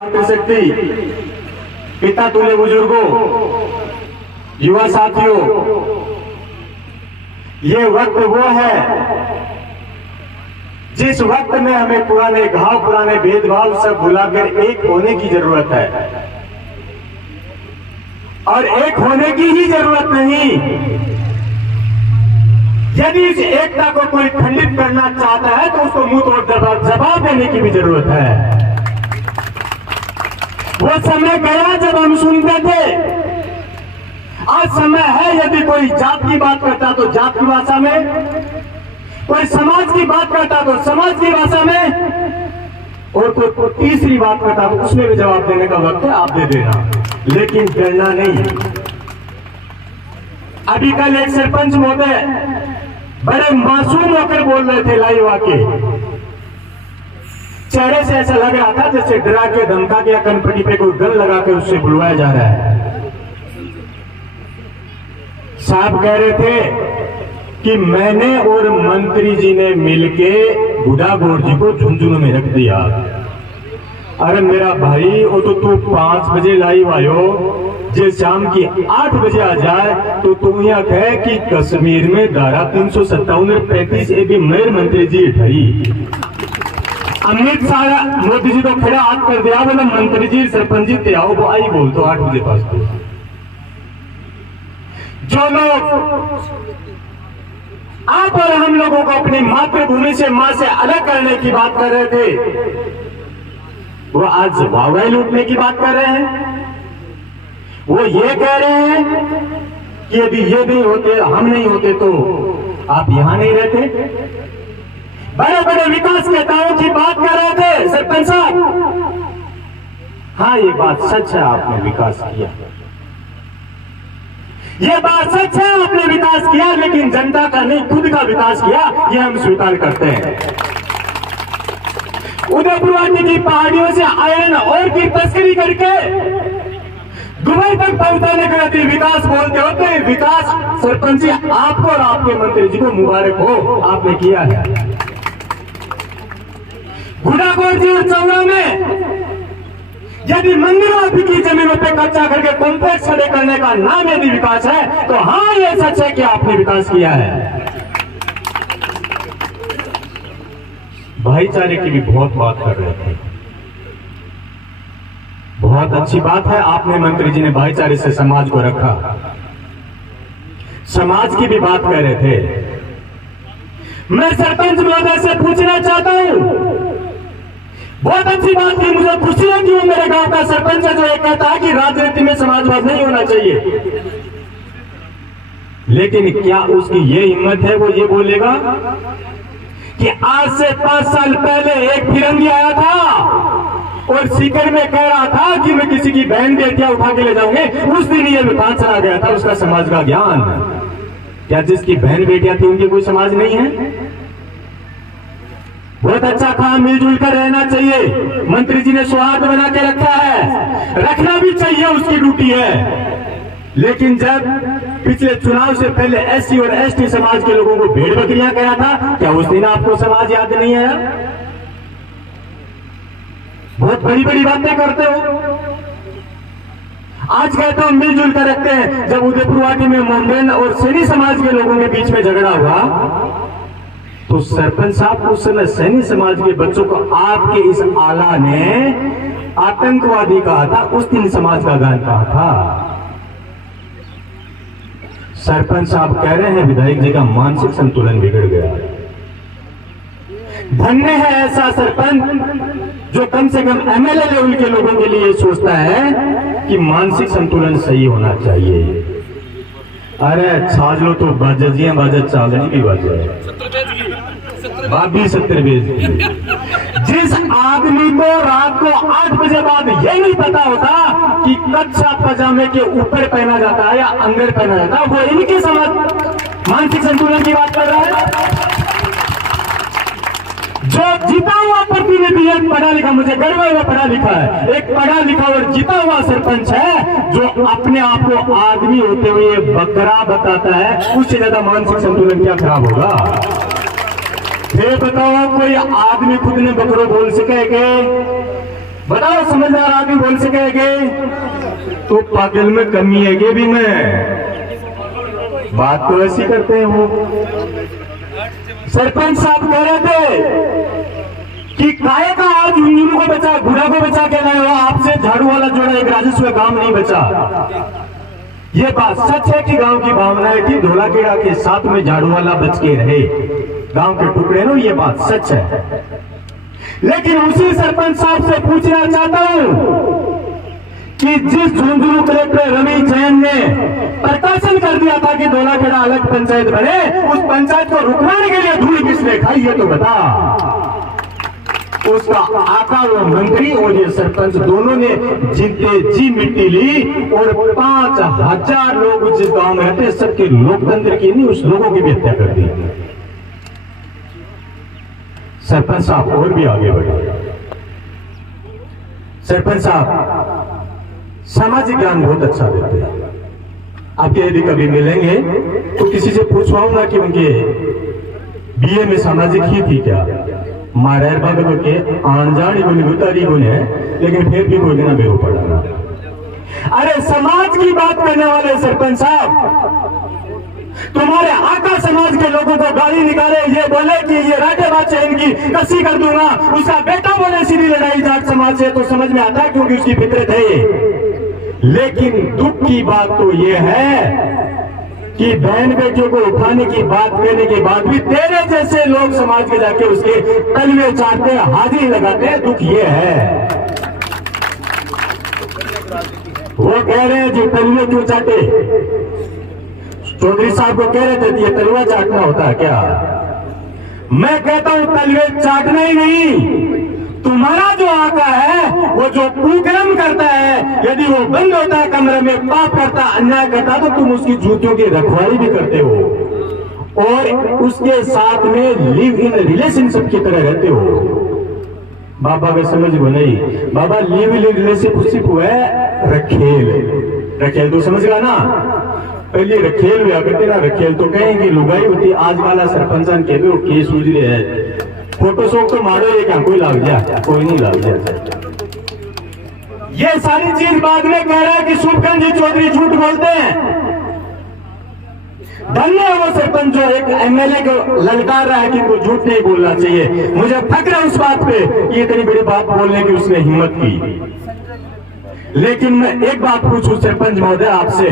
शक्ति, पिता तुल्य बुजुर्गों, युवा साथियों, ये वक्त वो है जिस वक्त में हमें पुराने घाव, पुराने भेदभाव सब भुलाकर एक होने की जरूरत है। और एक होने की ही जरूरत नहीं, यदि इस एकता को कोई खंडित करना चाहता है तो उसको मुंह तोड़ जवाब देने की भी जरूरत है। वो समय गया जब हम सुनते थे, आज समय है यदि कोई जात की बात करता तो जात की भाषा में, कोई समाज की बात करता तो समाज की भाषा में, और कोई तीसरी बात करता तो उसमें भी जवाब देने का वक्त है, आप दे देना, लेकिन डरना नहीं। अभी कल एक सरपंच महोदय बड़े मासूम होकर बोल रहे थे लाइव आके, चेहरे से ऐसा लग रहा था जैसे डरा के धमका के या कनपटी पे कोई गन लगाकर उससे बुलवाया जा रहा है। साहब कह रहे थे कि मैंने और मंत्री जी ने मिलके बुढ़ा गौर जी को झुंझुनू में रख दिया। अरे मेरा भाई, वो तो तू 5 बजे लाइव आयो, जे शाम की 8 बजे आ जाए तो तू यहाँ कहे कि कश्मीर में धारा 357 और 35 ए भी मेरे मंत्री जी उठाई। अमित शाह मोदी जी तो खड़ा हाथ कर दिया, बोला मंत्री जी सरपंच जी ते आओ, वो आई बोल तो 8 बजे पास को। जो लोग आप और हम लोगों को अपनी मातृभूमि से, मां से अलग करने की बात कर रहे थे, वो आज वाहवाही लूटने की बात कर रहे हैं। वो ये कह रहे हैं कि यदि ये नहीं होते, हम नहीं होते तो आप यहां नहीं रहते। बड़े बड़े विकास नेताओं की बात कर रहे थे सरपंच साहब। हाँ, ये बात सच है, आपने विकास किया, ये बात सच है, आपने विकास किया, लेकिन जनता का नहीं, खुद का विकास किया, ये हम स्वीकार करते हैं। उदयपुर की पहाड़ियों से आयरन और की तस्करी करके दुबई तक पहुंचाने का यदि विकास बोलते होते, विकास सरपंच जी आपको और आपके मंत्री जी को मुबारक हो, आपने किया है। गुड़ागोर जी और चौरा में यदि मंदिरों की जमीनों पे कब्जा करके कॉम्प्लेक्स खड़े करने का नाम यदि विकास है, तो हाँ, ये सच है कि आपने विकास किया है। भाईचारे की भी बहुत बात कर रहे थे, बहुत अच्छी बात है, आपने मंत्री जी ने भाईचारे से समाज को रखा, समाज की भी बात कर रहे थे। मैं सरपंच महोदय से पूछना चाहता हूं, बहुत अच्छी बात की, मुझे खुशी है कि वो मेरे गांव का सरपंच है जो ये कहता है कि राजनीति में समाजवाद नहीं होना चाहिए, लेकिन क्या उसकी ये हिम्मत है वो ये बोलेगा कि आज से 5 साल पहले एक फिरंगी आया था और सीकर में कह रहा था कि मैं किसी की बहन बेटियां उठा के ले जाऊंगे, उस दिन ये विकास चला गया था, उसका समाज का ज्ञान। क्या जिसकी बहन बेटियां थी उनकी कोई समाज नहीं है? बहुत अच्छा कहा, मिलजुल कर रहना चाहिए, मंत्री जी ने सौहार्द बना के रखा है, रखना भी चाहिए, उसकी ड्यूटी है। लेकिन जब पिछले चुनाव से पहले एससी और एसटी समाज के लोगों को भेड़ बकरियां कहा था, क्या उस दिन आपको समाज याद नहीं आया? बहुत बड़ी बड़ी बातें करते हो, आज कहते हो मिलजुल कर रखते हैं। जब उदयपुर वाटी में मोमडन और सैनी समाज के लोगों के बीच में झगड़ा हुआ तो सरपंच साहब उस समय सैनी समाज के बच्चों को आपके इस आला ने आतंकवादी कहा था, उस दिन समाज का गान कहा था। सरपंच साहब कह रहे हैं विधायक जी का मानसिक संतुलन बिगड़ गया। धन्य है ऐसा सरपंच जो कम से कम एमएलए लेवल के लोगों के लिए सोचता है कि मानसिक संतुलन सही होना चाहिए। अरे छाज लो तो बाजियां बाजा चालनी भी बाजा भाभी 70 बेच। जिस आदमी को रात को 8 बजे बाद ये नहीं पता होता कि कच्चा पजामे के ऊपर पहना जाता है या अंदर पहना जाता है, वो इनके समझ मानसिक संतुलन की बात कर रहा है। जो जीता हुआ प्रतिनिधि है, पढ़ा लिखा, मुझे गर्व है वो पढ़ा लिखा है, एक पढ़ा लिखा और जीता हुआ सरपंच है जो अपने आप को आदमी होते हुए बकरा बताता है, उससे ज्यादा मानसिक संतुलन क्या खराब होगा? फिर बताओ, कोई आदमी खुद ने बकरो बोल सकेगा? बताओ समझदार आदमी बोल सकेंगे तो पागल में कमी है भी मैं बात तो ऐसी करते हैं वो। सरपंच साहब कह रहे थे कि काय का आज झुंझुनू को बचा, घुड़ा को बचा के लाए हो, आपसे झाड़ू वाला जोड़ा एक राजस्व काम नहीं बचा। ये बात सच है कि गांव की भावनाएं थी, धोला केड़ा के साथ में झाड़ू वाला बच के रहे, गांव के टुकड़े नो, ये बात सच है। लेकिन उसी सरपंच साहब से पूछना चाहता हूं कि जिस झुंझुनू कलेक्टर रवि जैन ने प्रकाशन कर दिया था कि धोलाखेड़ा अलग पंचायत बने, उस पंचायत को रुकवाने के लिए धूल किसने खाई ये तो बता। उसका आका और मंत्री और ये सरपंच दोनों ने जीते जी मिट्टी ली और 5000 लोग जिस गांव में रहते सबके लोकतंत्र की नहीं, उस लोगों की भी हत्या कर दी। सरपंच साहब और भी आगे बढ़े। सरपंच साहब सामाजिक ज्ञान बहुत अच्छा देते हैं। आपके यदि कभी मिलेंगे तो किसी से पूछवाऊंगा कि उनके बीए में सामाजिक ही थी क्या, मारेर बागो के आनजानी गुण उतारी गुण है, लेकिन फिर भी कोई ना बेहो पड़ा। अरे समाज की बात करने वाले सरपंच साहब, तुम्हारे आका समाज के लोगों को गाली निकाले, ये बोले कि ये राठे बादशाह इनकी कसी कर दूंगा, उसका बेटा बोले सीधी लड़ाई जाट समाज से, तो समझ में आता है क्योंकि उसकी फितरत है। लेकिन दुख की बात तो ये है कि बहन बेटियों को उठाने की बात करने के बाद भी तेरे जैसे लोग समाज के जाके उसके तलवे चाटते, हाजिरी लगाते हैं। दुख ये है, वो कह रहे हैं जी तलवे क्यों चाटे, चौधरी साहब को कह रहे थे ये तलवा चाटना होता है क्या। मैं कहता हूं तलवे चाटना ही नहीं, तुम्हारा जो आका है वो जो कुकर्म करता है, यदि वो बंद होता है कमरे में, पाप करता, अन्याय करता, तो तुम उसकी जूतियों की रखवाली भी करते हो और उसके साथ में लिव इन रिलेशनशिप की तरह रहते हो। बाबा का समझ वो नहीं, बाबा लिव इन रिलेशनशिप है रखेल, रखेल तो समझ गया ना, पहले रखेल हुआ करते ना, रखेल तो कहेंगे लुगाई होती, आज वाला सरपंचन के भी केस सूझ रहे हैं, फोटोशॉप तो मारो ये क्या कोई लाग जाए, कोई नहीं लाग जाए। ये सारी चीज बाद में कह रहा है कि शुभकंठ जी चौधरी झूठ बोलते हैं। धन्य है वो सरपंच जो एक एमएलए को ललकार रहा है कि इनको झूठ नहीं बोलना चाहिए। मुझे फक्र है उस बात पे कि इतनी बड़ी बात बोलने की उसने हिम्मत की। लेकिन मैं एक बात पूछूं सरपंच महोदय आपसे,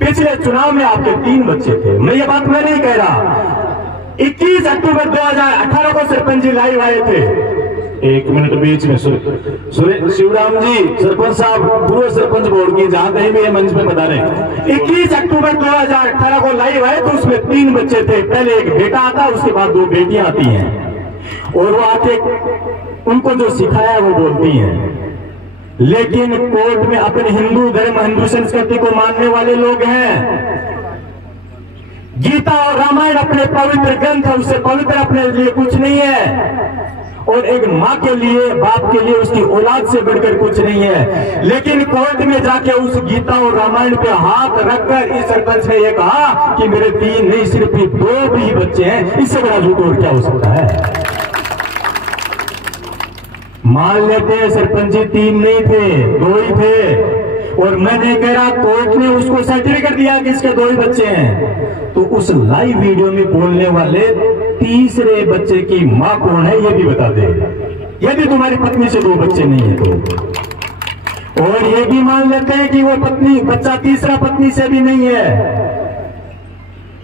पिछले चुनाव में आपके 3 बच्चे थे, मैं ये बात मैं नहीं कह रहा, 21 अक्टूबर 2018 को सरपंच जी लाइव आए थे। एक मिनट बीच में शिवराम जी सरपंच साहब पूर्व सरपंच बोर्ड की जहां कहीं भी मंच पे बता रहे, 21 अक्टूबर 2018 को लाइव आए तो उसमें 3 बच्चे थे, पहले एक बेटा आता, उसके बाद 2 बेटियां आती हैं और वो आके उनको जो सिखाया वो बोलती हैं। लेकिन कोर्ट में अपने हिंदू धर्म हिंदू संस्कृति को मानने वाले लोग हैं, गीता और रामायण अपने पवित्र ग्रंथ है, उससे पवित्र अपने लिए कुछ नहीं है और एक माँ के लिए बाप के लिए उसकी औलाद से बढ़कर कुछ नहीं है। लेकिन कोर्ट में जाके उस गीता और रामायण पे हाथ रखकर इस सरपंच ने यह कहा कि मेरे 3 नहीं सिर्फ 2 भी बच्चे हैं, इससे बड़ा झूठ और क्या हो सकता है। मान लेते हैं सरपंच जी 3 नहीं थे, 2 ही थे और मैं नहीं कह रहा, कोर्ट ने उसको सर्टिफिकेट दिया कि इसके 2 ही बच्चे हैं, तो उस लाइव वीडियो में बोलने वाले तीसरे बच्चे की मां कौन है ये भी बता दे, यदि तुम्हारी पत्नी से 2 बच्चे नहीं है तो। और ये भी मान लेते हैं कि वो बच्चा तीसरा पत्नी से भी नहीं है,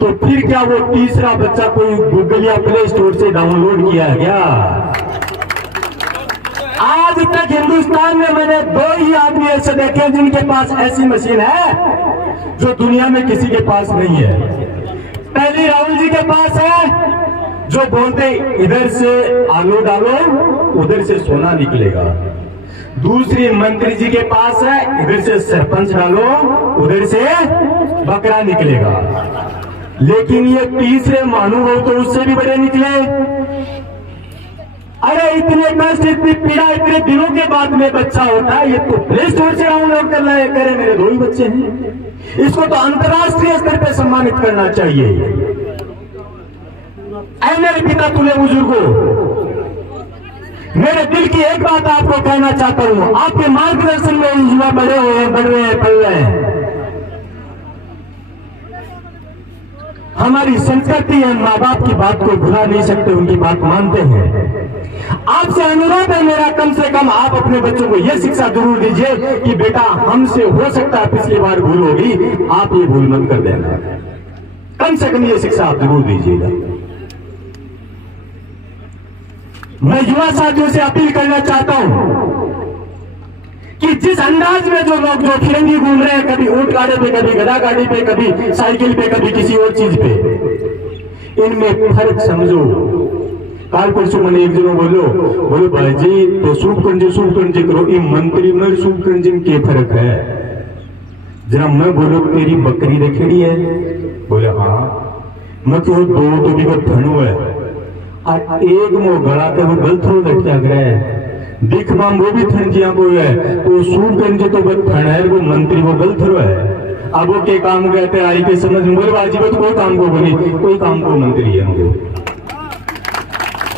तो फिर क्या वो तीसरा बच्चा कोई गूगल या प्ले स्टोर से डाउनलोड किया है क्या। आज तक हिंदुस्तान में मैंने 2 ही आदमी ऐसे देखे जिनके पास ऐसी मशीन है जो दुनिया में किसी के पास नहीं है। पहली राहुल जी के पास है जो बोलते इधर से आलू डालो उधर से सोना निकलेगा, दूसरी मंत्री जी के पास है इधर से सरपंच डालो उधर से बकरा निकलेगा, लेकिन ये तीसरे महानुभव तो उससे भी बड़े निकले। अरे इतने कष्ट इतनी पीड़ा इतने दिनों के बाद में बच्चा होता है, ये तो प्ले स्टोर से डाउनलोड कर रहा है, कह रहे मेरे 2 ही बच्चे हैं। इसको तो अंतर्राष्ट्रीय स्तर पे सम्मानित करना चाहिए। ऐ मेरे पिता तुले बुजुर्गो, मेरे दिल की एक बात आपको कहना चाहता हूं, आपके मार्गदर्शन में युवा बढ़ रहे हैं, पल रहे हैं। हमारी संस्कृति है, माँ बाप की बात को भुला नहीं सकते, उनकी बात मानते हैं। आपसे अनुरोध है मेरा, कम से कम आप अपने बच्चों को यह शिक्षा जरूर दीजिए कि बेटा हमसे हो सकता है पिछली बार भूल होगी, आप ये भूल मत कर देना। कम से कम ये शिक्षा आप जरूर दीजिएगा। मैं युवा साथियों से अपील करना चाहता हूं कि जिस अंदाज में जो लोग जो फिरंगी घूम रहे हैं, कभी ऊंट गाड़ी पे, कभी गधा गाड़ी पे, कभी साइकिल पे, कभी किसी और चीज पे, इनमें फर्क समझो। काल परसों मैंने एक जनो बोलो भाई जी तो सूप कंजे करो, ये मंत्री में सूप कंजे में क्या फर्क है? जरा मैं बोलो तेरी बकरी रखेड़ी है? बोले हाँ। मैं तो दो भी थनू है, और एक मो गला के वो गलत हो लटका गया दिख माम वो भी थनजिया को है, तो सूप कंजे तो बस थन है, वो मंत्री वो गलत है। अब वो के काम कहते आई के समझ में बोले बाजी तो कोई काम को बनी, कोई काम को मंत्री है उनको।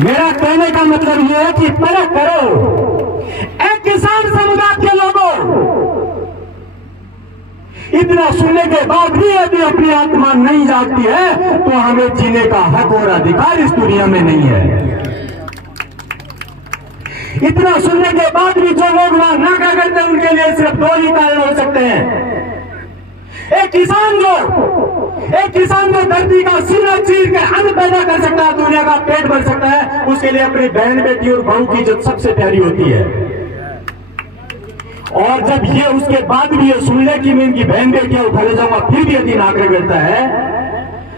मेरा कहने का मतलब यह है कि परख करो। एक किसान समुदाय के लोगों, इतना सुनने के बाद भी यदि अपनी आत्मा नहीं जागती है तो हमें जीने का हक और अधिकार इस दुनिया में नहीं है। इतना सुनने के बाद भी जो लोग वहां नाका करते हैं, उनके लिए सिर्फ दो ही कारण हो सकते हैं। एक किसान जो धरती का सीना चीर के अन्न पैदा कर सकता है, दुनिया का पेट भर सकता है, उसके लिए अपनी बहन बेटी और बहू की इज्जत सबसे प्यारी होती है। और जब ये उसके बाद भी ये सुन ले कि मैं इनकी बहन बेटियां उठा ले जाऊंगा, फिर भी यदि नाकर करता है,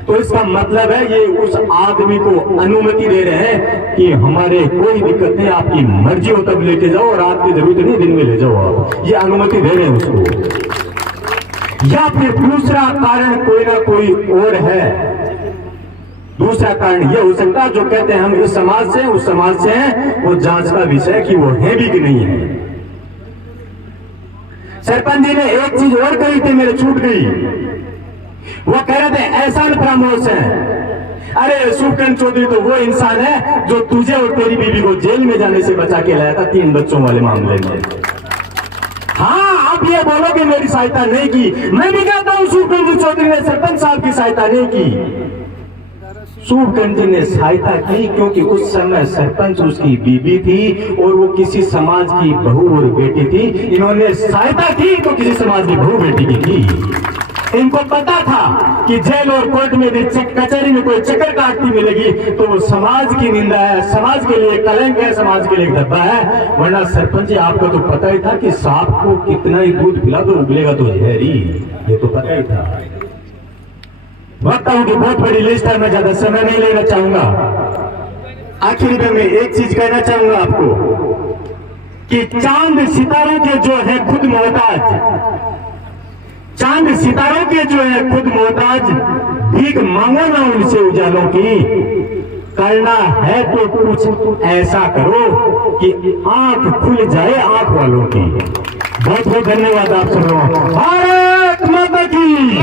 तो इसका मतलब है ये उस आदमी को अनुमति दे रहे हैं कि हमारे कोई दिक्कत नहीं, आपकी मर्जी हो तब लेके जाओ और आपकी जरूरत नहीं दिन में ले जाओ आप, ये अनुमति दे रहे हैं उसको। या फिर दूसरा कारण कोई ना कोई और है। दूसरा कारण यह हो सकता है जो कहते हैं हम इस समाज से उस समाज से हैं, वो जांच का विषय कि वो है भी कि नहीं है। सरपंच जी ने एक चीज और कही थी, मेरे छूट गई। वो कह रहे थे एहसान फरामोश है। अरे सुखन चौधरी तो वो इंसान है जो तुझे और तेरी बीवी को जेल में जाने से बचा के लाया था 3 बच्चों वाले मामले में। हाँ, आप ये बोलो कि मेरी सहायता नहीं की, मैं भी कहता हूं सुखन चौधरी ने सरपंच साहब की सहायता नहीं की। सुखन जी ने सहायता की क्योंकि उस समय सरपंच उसकी बीबी थी और वो किसी समाज की बहू और बेटी थी। इन्होंने सहायता की तो किसी समाज की बहू बेटी की थी। इनको पता था कि जेल और कोर्ट में भी कचहरी में कोई चक्कर काटती मिलेगी तो वो समाज की निंदा है, समाज के लिए कलंक है, समाज के लिए एक धब्बा है। वरना सरपंच जी आपको तो पता ही था कि सांप को कितना ही दूध पिला तो उबलेगा तो जहरी, ये तो पता ही था। बताऊं कि बहुत बड़ी लिस्ट है, मैं ज्यादा समय नहीं लेना चाहूंगा। आखिर में मैं एक चीज कहना चाहूंगा आपको कि चांद सितारों के जो है खुद मोहताज, चांद सितारों के जो है खुद मोहताज, भीख मांगो ना उनसे उजालों की। करना है तो कुछ ऐसा करो कि आंख खुल जाए आंख वालों की। बहुत बहुत धन्यवाद आप सब लोगों। भारत माता की।